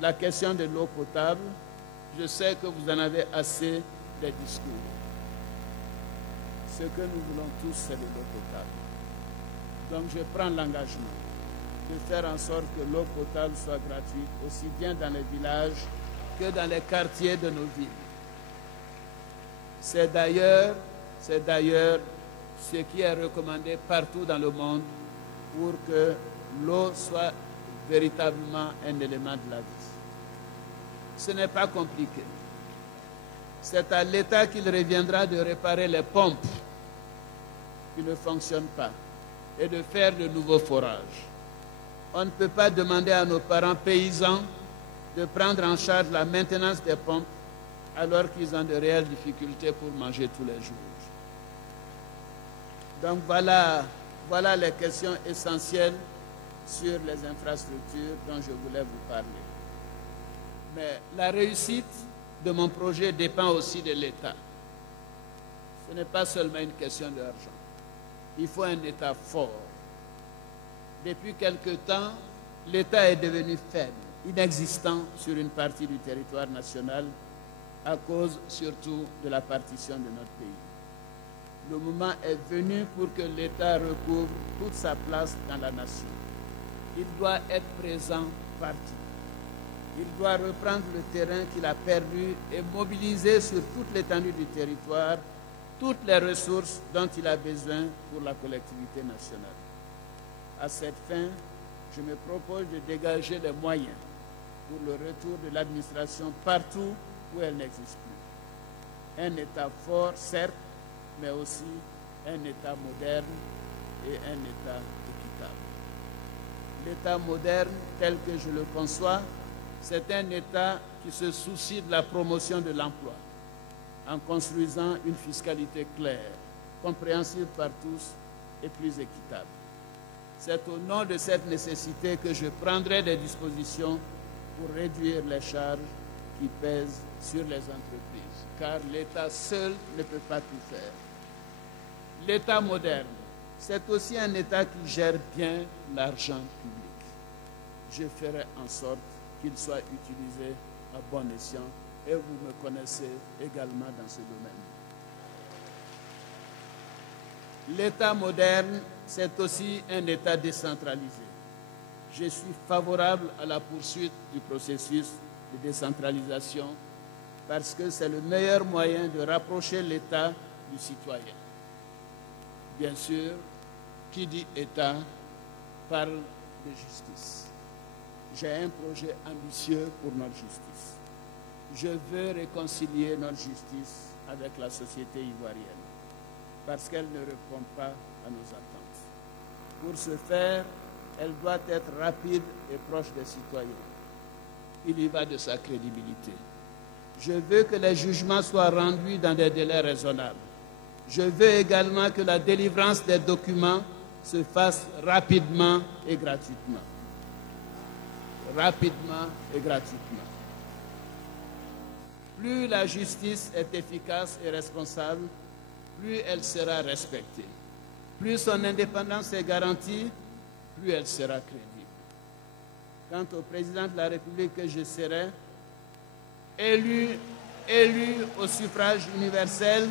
la question de l'eau potable, je sais que vous en avez assez des discours. Ce que nous voulons tous, c'est de l'eau potable. Donc je prends l'engagement de faire en sorte que l'eau potable soit gratuite, aussi bien dans les villages que dans les quartiers de nos villes. C'est d'ailleurs ce qui est recommandé partout dans le monde pour que l'eau soit véritablement un élément de la vie. Ce n'est pas compliqué. C'est à l'État qu'il reviendra de réparer les pompes qui ne fonctionnent pas et de faire de nouveaux forages. On ne peut pas demander à nos parents paysans de prendre en charge la maintenance des pompes alors qu'ils ont de réelles difficultés pour manger tous les jours. Donc voilà les questions essentielles sur les infrastructures dont je voulais vous parler. Mais la réussite de mon projet dépend aussi de l'État. Ce n'est pas seulement une question d'argent. Il faut un État fort. Depuis quelque temps, l'État est devenu faible, inexistant sur une partie du territoire national à cause surtout de la partition de notre pays. Le moment est venu pour que l'État recouvre toute sa place dans la nation. Il doit être présent partout. Il doit reprendre le terrain qu'il a perdu et mobiliser sur toute l'étendue du territoire toutes les ressources dont il a besoin pour la collectivité nationale. À cette fin, je me propose de dégager les moyens pour le retour de l'administration partout où elle n'existe plus. Un État fort, certes, mais aussi un État moderne et un État équitable. L'État moderne, tel que je le conçois, c'est un État qui se soucie de la promotion de l'emploi en construisant une fiscalité claire, compréhensible par tous et plus équitable. C'est au nom de cette nécessité que je prendrai des dispositions pour réduire les charges qui pèsent sur les entreprises, car l'État seul ne peut pas tout faire. L'État moderne, c'est aussi un État qui gère bien l'argent public. Je ferai en sorte qu'il soit utilisé à bon escient et vous me connaissez également dans ce domaine. L'État moderne, c'est aussi un État décentralisé. Je suis favorable à la poursuite du processus de décentralisation parce que c'est le meilleur moyen de rapprocher l'État du citoyen. Bien sûr, qui dit État parle de justice. J'ai un projet ambitieux pour notre justice. Je veux réconcilier notre justice avec la société ivoirienne parce qu'elle ne répond pas à nos attentes. Pour ce faire, elle doit être rapide et proche des citoyens. Il y va de sa crédibilité. Je veux que les jugements soient rendus dans des délais raisonnables. Je veux également que la délivrance des documents se fasse rapidement et gratuitement. Rapidement et gratuitement. Plus la justice est efficace et responsable, plus elle sera respectée. Plus son indépendance est garantie, plus elle sera crédible. Quant au président de la République que je serai, élu au suffrage universel,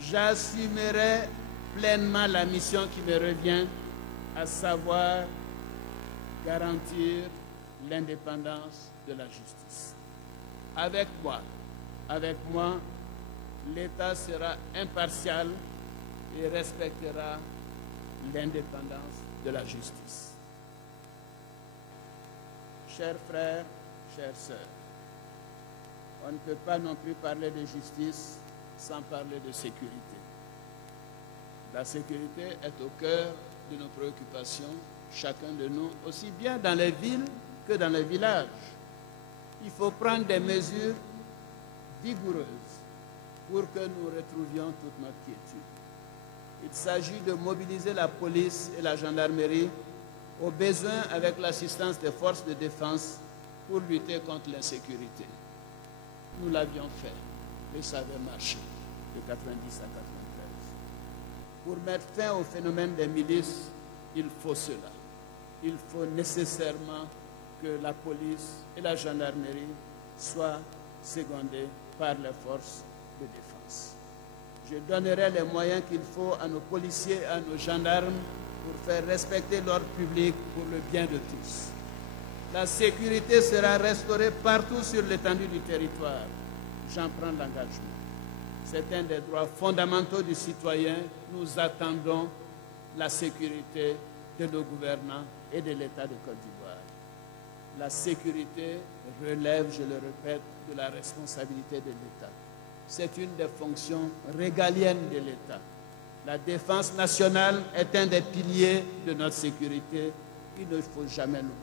j'assumerai pleinement la mission qui me revient, à savoir garantir l'indépendance de la justice. Avec moi, l'État sera impartial et respectera l'indépendance de la justice. Chers frères, chères sœurs, on ne peut pas non plus parler de justice sans parler de sécurité. La sécurité est au cœur de nos préoccupations, chacun de nous, aussi bien dans les villes que dans les villages. Il faut prendre des mesures vigoureuses pour que nous retrouvions toute notre quiétude. Il s'agit de mobiliser la police et la gendarmerie au besoin avec l'assistance des forces de défense pour lutter contre l'insécurité. Nous l'avions fait et ça avait marché de 90 à 93. Pour mettre fin au phénomène des milices, il faut cela. Il faut nécessairement que la police et la gendarmerie soient secondées par les forces de défense. Je donnerai les moyens qu'il faut à nos policiers et à nos gendarmes pour faire respecter l'ordre public pour le bien de tous. La sécurité sera restaurée partout sur l'étendue du territoire. J'en prends l'engagement. C'est un des droits fondamentaux du citoyen. Nous attendons la sécurité de nos gouvernants et de l'État de Côte d'Ivoire. La sécurité relève, je le répète, de la responsabilité de l'État. C'est une des fonctions régaliennes de l'État. La défense nationale est un des piliers de notre sécurité. Il ne faut jamais l'oublier.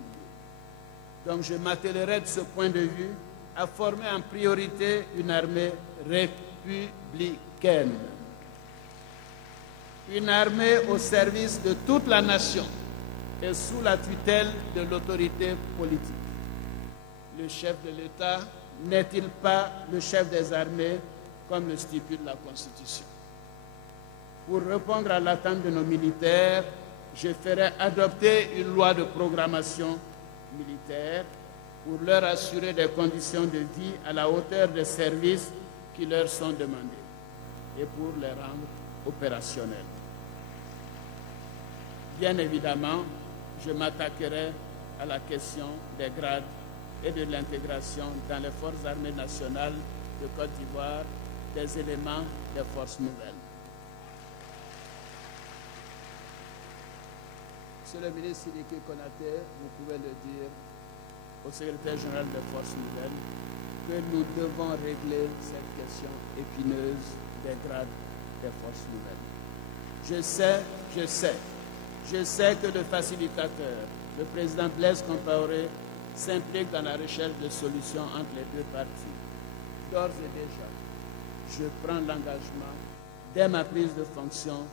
Donc je m'attellerai de ce point de vue à former en priorité une armée républicaine. Une armée au service de toute la nation et sous la tutelle de l'autorité politique. Le chef de l'État n'est-il pas le chef des armées comme le stipule la Constitution? Pour répondre à l'attente de nos militaires, je ferai adopter une loi de programmation militaire pour leur assurer des conditions de vie à la hauteur des services qui leur sont demandés et pour les rendre opérationnels. Bien évidemment, je m'attaquerai à la question des grades et de l'intégration dans les forces armées nationales de Côte d'Ivoire des éléments des forces nouvelles. Monsieur le ministre Sidiki Konaté, vous pouvez le dire au secrétaire général des forces nouvelles que nous devons régler cette question épineuse des grades des forces nouvelles. Je sais que le facilitateur, le président Blaise Compaoré, s'implique dans la recherche de solutions entre les deux parties. D'ores et déjà, je prends l'engagement, dès ma prise de fonction,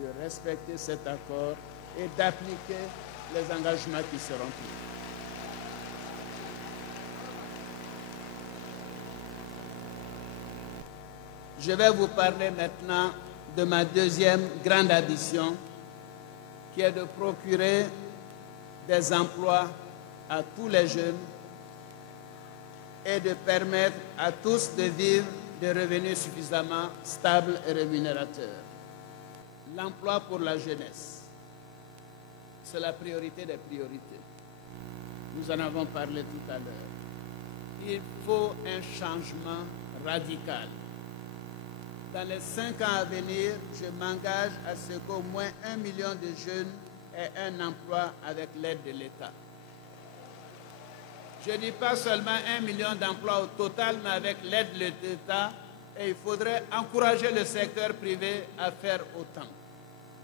de respecter cet accord et d'appliquer les engagements qui seront pris. Je vais vous parler maintenant de ma deuxième grande ambition, qui est de procurer des emplois à tous les jeunes et de permettre à tous de vivre de revenus suffisamment stables et rémunérateurs. L'emploi pour la jeunesse, c'est la priorité des priorités. Nous en avons parlé tout à l'heure. Il faut un changement radical. Dans les 5 ans à venir, je m'engage à ce qu'au moins 1 million de jeunes aient un emploi avec l'aide de l'État. Je ne dis pas seulement 1 million d'emplois au total, mais avec l'aide de l'État, et il faudrait encourager le secteur privé à faire autant.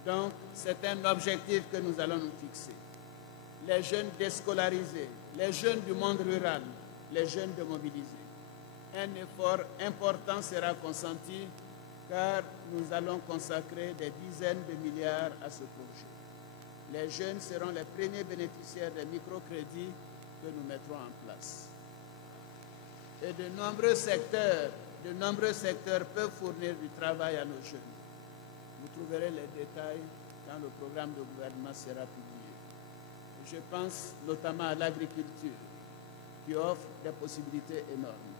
Donc, c'est un objectif que nous allons nous fixer. Les jeunes déscolarisés, les jeunes du monde rural, les jeunes démobilisés. Un effort important sera consenti car nous allons consacrer des dizaines de milliards à ce projet. Les jeunes seront les premiers bénéficiaires des microcrédits que nous mettrons en place. Et de nombreux secteurs peuvent fournir du travail à nos jeunes. Vous trouverez les détails quand le programme de gouvernement sera publié. Je pense notamment à l'agriculture, qui offre des possibilités énormes.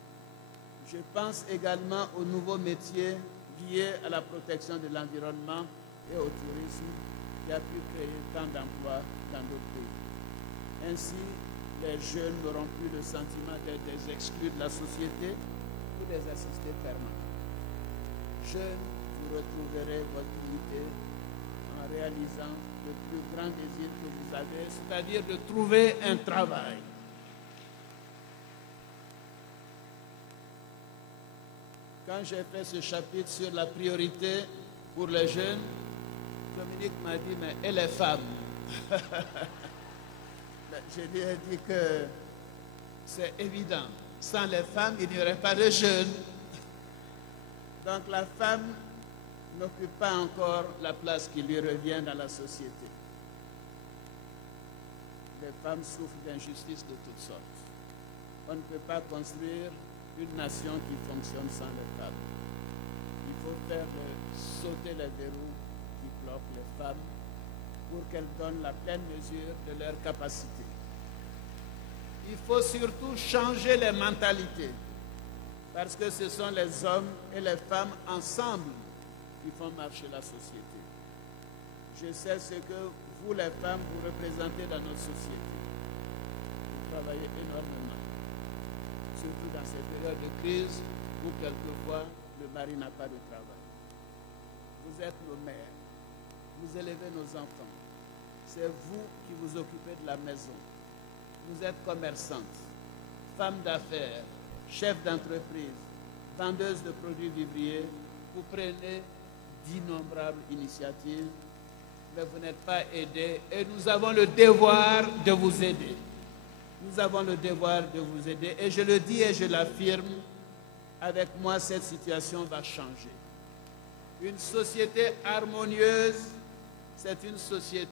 Je pense également aux nouveaux métiers liés à la protection de l'environnement et au tourisme, qui a pu créer tant d'emplois dans d'autres pays. Ainsi, les jeunes n'auront plus le sentiment d'être des exclus de la société ou des assistés permanents. Jeunes, vous retrouverez votre unité en réalisant le plus grand désir que vous avez, c'est-à-dire de trouver un travail. Quand j'ai fait ce chapitre sur la priorité pour les jeunes, Dominique m'a dit, mais et les femmes? Je lui ai dit que c'est évident. Sans les femmes, il n'y aurait pas de jeunes. Donc la femme n'occupe pas encore la place qui lui revient dans la société. Les femmes souffrent d'injustices de toutes sortes. On ne peut pas construire une nation qui fonctionne sans les femmes. Il faut faire sauter les verrous qui bloquent les femmes pour qu'elles donnent la pleine mesure de leurs capacités. Il faut surtout changer les mentalités. Parce que ce sont les hommes et les femmes ensemble qui font marcher la société. Je sais ce que vous, les femmes, vous représentez dans notre société. Vous travaillez énormément. Surtout dans ces périodes de crise où quelquefois le mari n'a pas de travail. Vous êtes nos mères. Vous élevez nos enfants. C'est vous qui vous occupez de la maison. Vous êtes commerçante, femme d'affaires, chef d'entreprise, vendeuse de produits vivriers. Vous prenez d'innombrables initiatives, mais vous n'êtes pas aidés et nous avons le devoir de vous aider. Nous avons le devoir de vous aider et je le dis et je l'affirme, avec moi cette situation va changer. Une société harmonieuse, c'est une société